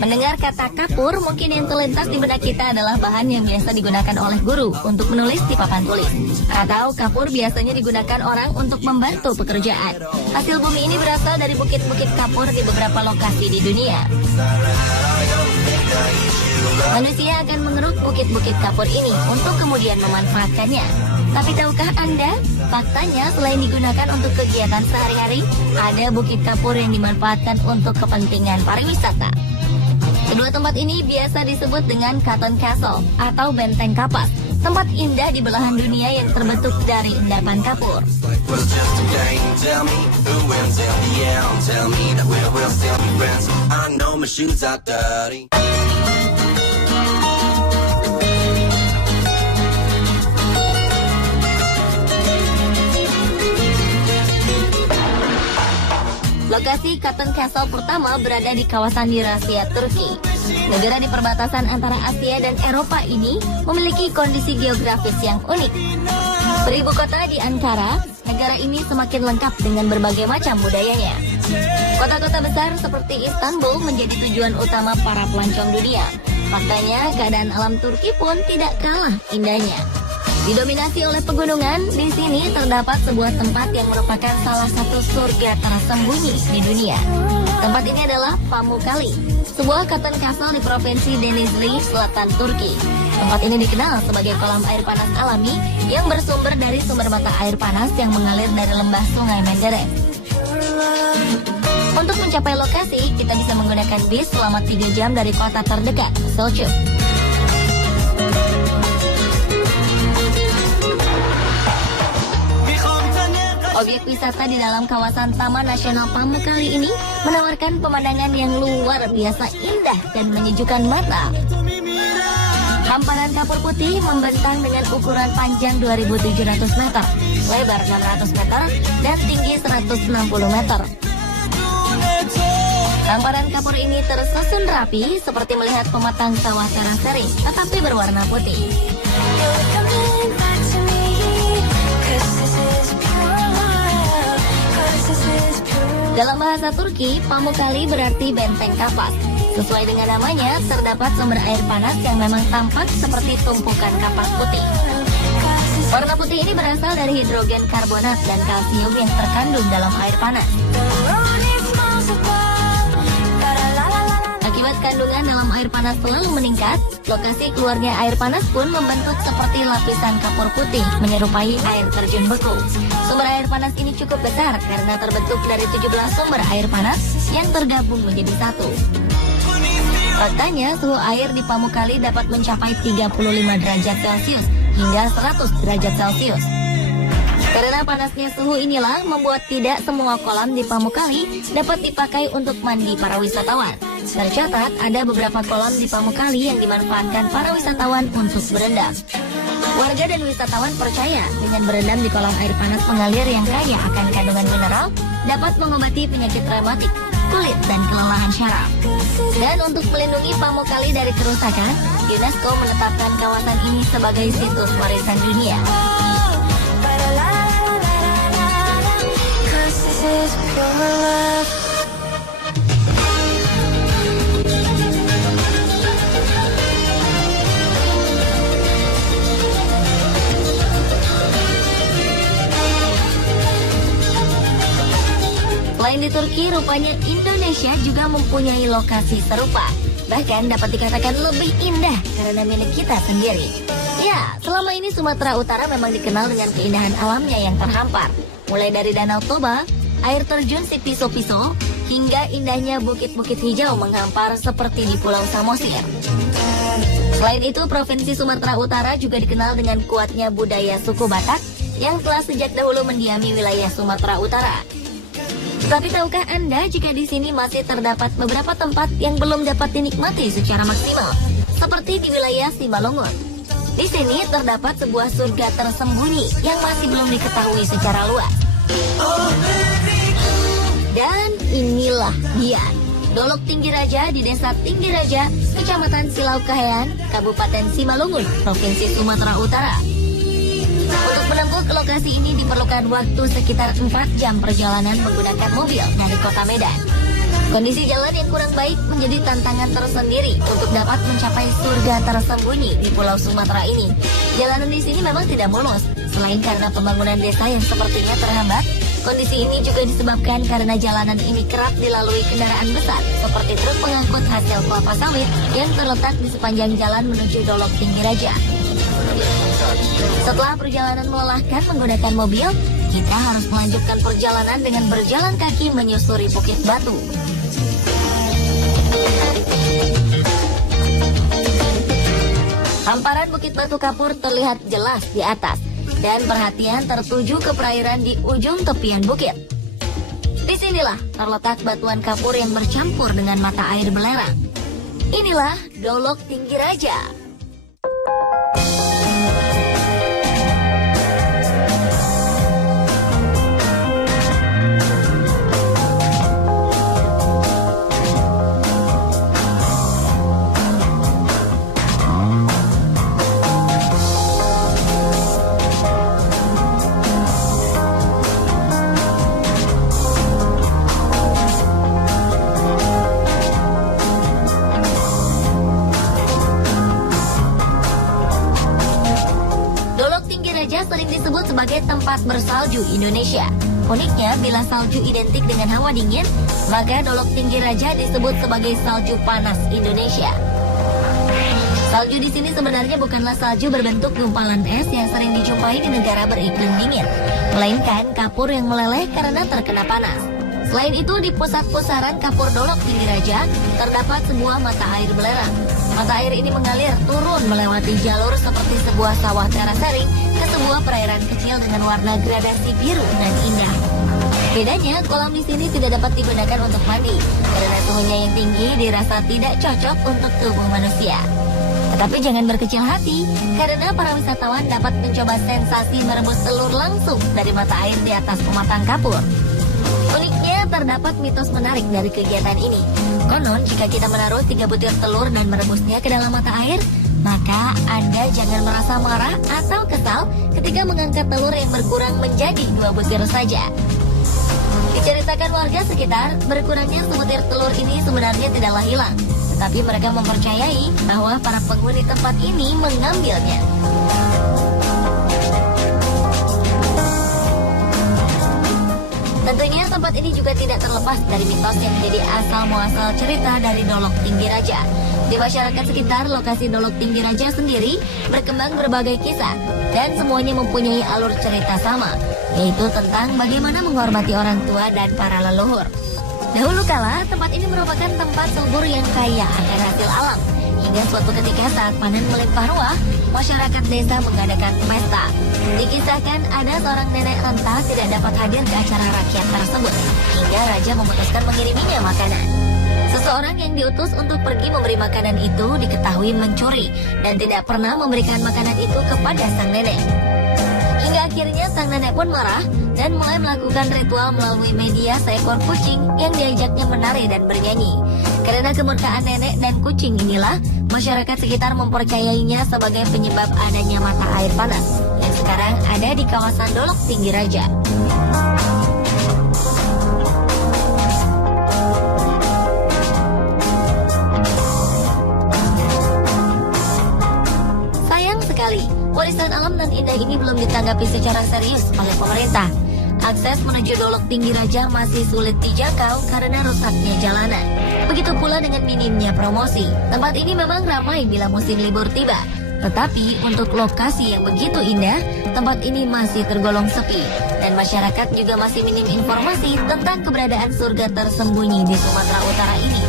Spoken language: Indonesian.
Mendengar kata kapur, mungkin yang terlintas di benak kita adalah bahan yang biasa digunakan oleh guru untuk menulis di papan tulis. Atau kapur biasanya digunakan orang untuk membantu pekerjaan. Hasil bumi ini berasal dari bukit-bukit kapur di beberapa lokasi di dunia. Manusia akan mengeruk bukit-bukit kapur ini untuk kemudian memanfaatkannya. Tapi tahukah Anda, faktanya selain digunakan untuk kegiatan sehari-hari, ada bukit kapur yang dimanfaatkan untuk kepentingan pariwisata. Kedua tempat ini biasa disebut dengan Cotton Castle atau Benteng Kapas, tempat indah di belahan dunia yang terbentuk dari endapan kapur. Lokasi Cotton Castle pertama berada di kawasan Eurasia, Turki. Negara di perbatasan antara Asia dan Eropa ini memiliki kondisi geografis yang unik. Beribu kota di Ankara, negara ini semakin lengkap dengan berbagai macam budayanya. Kota-kota besar seperti Istanbul menjadi tujuan utama para pelancong dunia. Faktanya, keadaan alam Turki pun tidak kalah indahnya. Didominasi oleh pegunungan, di sini terdapat sebuah tempat yang merupakan salah satu surga tersembunyi di dunia. Tempat ini adalah Pamukkale, sebuah cotton castle di provinsi Denizli, selatan Turki. Tempat ini dikenal sebagai kolam air panas alami yang bersumber dari sumber mata air panas yang mengalir dari lembah Sungai Menderes. Untuk mencapai lokasi, kita bisa menggunakan bis selama 3 jam dari kota terdekat, Selçuk. Objek wisata di dalam kawasan Taman Nasional Pamukkale ini menawarkan pemandangan yang luar biasa indah dan menyejukkan mata. Hamparan kapur putih membentang dengan ukuran panjang 2.700 meter, lebar 600 meter, dan tinggi 160 meter. Hamparan kapur ini tersusun rapi seperti melihat pematang sawah terasering, tetapi berwarna putih. Dalam bahasa Turki, Pamukkale berarti benteng kapas. Sesuai dengan namanya, terdapat sumber air panas yang memang tampak seperti tumpukan kapas putih. Warna putih ini berasal dari hidrogen karbonat dan kalsium yang terkandung dalam air panas. Akibat kandungan dalam air panas selalu meningkat, lokasi keluarnya air panas pun membentuk seperti lapisan kapur putih menyerupai air terjun beku. Sumber air panas ini cukup besar karena terbentuk dari 17 sumber air panas yang tergabung menjadi satu. Faktanya, suhu air di Pamukkale dapat mencapai 35 derajat Celcius hingga 100 derajat Celcius. Karena panasnya suhu inilah membuat tidak semua kolam di Pamukkale dapat dipakai untuk mandi para wisatawan. Tercatat ada beberapa kolam di Pamukkale yang dimanfaatkan para wisatawan untuk berendam. Warga dan wisatawan percaya dengan berendam di kolam air panas mengalir yang kaya akan kandungan mineral dapat mengobati penyakit rematik, kulit, dan kelelahan syaraf. Dan untuk melindungi Pamukkale dari kerusakan, UNESCO menetapkan kawasan ini sebagai situs warisan dunia. Selain di Turki, rupanya Indonesia juga mempunyai lokasi serupa. Bahkan dapat dikatakan lebih indah karena milik kita sendiri. Ya, selama ini Sumatera Utara memang dikenal dengan keindahan alamnya yang terhampar. Mulai dari Danau Toba, air terjun Sipiso-Piso, hingga indahnya bukit-bukit hijau menghampar seperti di Pulau Samosir. Selain itu, Provinsi Sumatera Utara juga dikenal dengan kuatnya budaya suku Batak yang telah sejak dahulu mendiami wilayah Sumatera Utara. Tapi tahukah Anda jika di sini masih terdapat beberapa tempat yang belum dapat dinikmati secara maksimal, seperti di wilayah Simalungun. Di sini terdapat sebuah surga tersembunyi yang masih belum diketahui secara luas. Dan inilah dia, Dolok Tinggi Raja di Desa Tinggi Raja, Kecamatan Silau Kahayan, Kabupaten Simalungun, Provinsi Sumatera Utara. Untuk menempuh ke lokasi ini diperlukan waktu sekitar 4 jam perjalanan menggunakan mobil dari kota Medan. Kondisi jalan yang kurang baik menjadi tantangan tersendiri untuk dapat mencapai surga tersembunyi di Pulau Sumatera ini. Jalanan di sini memang tidak mulus. Selain karena pembangunan desa yang sepertinya terhambat, kondisi ini juga disebabkan karena jalanan ini kerap dilalui kendaraan besar seperti truk pengangkut hasil kelapa sawit yang terletak di sepanjang jalan menuju Dolok Tinggi Raja. Setelah perjalanan melelahkan menggunakan mobil, kita harus melanjutkan perjalanan dengan berjalan kaki menyusuri Bukit Batu. Hamparan Bukit Batu Kapur terlihat jelas di atas, dan perhatian tertuju ke perairan di ujung tepian bukit. Disinilah terletak batuan kapur yang bercampur dengan mata air belerang. Inilah Dolok Tinggi Raja. Sering disebut sebagai tempat bersalju Indonesia. Uniknya, bila salju identik dengan hawa dingin, maka Dolok Tinggi Raja disebut sebagai salju panas Indonesia. Salju di sini sebenarnya bukanlah salju berbentuk gumpalan es yang sering dijumpai di negara beriklim dingin, melainkan kapur yang meleleh karena terkena panas. Selain itu, di pusat pusaran kapur Dolok Tinggi Raja terdapat sebuah mata air belerang. Mata air ini mengalir turun melewati jalur seperti sebuah sawah terasering ke sebuah perairan kecil dengan warna gradasi biru dan indah. Bedanya, kolam di sini tidak dapat digunakan untuk mandi karena suhunya yang tinggi dirasa tidak cocok untuk tubuh manusia. Tetapi jangan berkecil hati, karena para wisatawan dapat mencoba sensasi merebus telur langsung dari mata air di atas pematang kapur. Uniknya, terdapat mitos menarik dari kegiatan ini. Konon, jika kita menaruh 3 butir telur dan merebusnya ke dalam mata air, maka Anda jangan merasa marah atau kesal ketika mengangkat telur yang berkurang menjadi 2 butir saja. Diceritakan warga sekitar, berkurangnya sebutir telur ini sebenarnya tidaklah hilang, tetapi mereka mempercayai bahwa para penghuni tempat ini mengambilnya. Tentunya tempat ini juga tidak terlepas dari mitos yang menjadi asal-muasal cerita dari Dolok Tinggi Raja. Di masyarakat sekitar lokasi Dolok Tinggi Raja sendiri berkembang berbagai kisah, dan semuanya mempunyai alur cerita sama, yaitu tentang bagaimana menghormati orang tua dan para leluhur. Dahulu kala, tempat ini merupakan tempat subur yang kaya akan hasil alam. Hingga suatu ketika saat panen melimpah ruah, masyarakat desa mengadakan pesta. Dikisahkan ada seorang nenek renta tidak dapat hadir ke acara rakyat tersebut, hingga raja memutuskan mengiriminya makanan. Seseorang yang diutus untuk pergi memberi makanan itu diketahui mencuri dan tidak pernah memberikan makanan itu kepada sang nenek. Hingga akhirnya sang nenek pun marah dan mulai melakukan ritual melalui media seekor kucing yang diajaknya menari dan bernyanyi. Karena kemurkaan nenek dan kucing inilah, masyarakat sekitar mempercayainya sebagai penyebab adanya mata air panas yang sekarang ada di kawasan Dolok Tinggi Raja. Sayang sekali, warisan alam dan indah ini belum ditanggapi secara serius oleh pemerintah. Akses menuju Dolok Tinggi Raja masih sulit dijangkau karena rusaknya jalanan. Begitu pula dengan minimnya promosi. Tempat ini memang ramai bila musim libur tiba. Tetapi untuk lokasi yang begitu indah, tempat ini masih tergolong sepi. Dan masyarakat juga masih minim informasi tentang keberadaan surga tersembunyi di Sumatera Utara ini.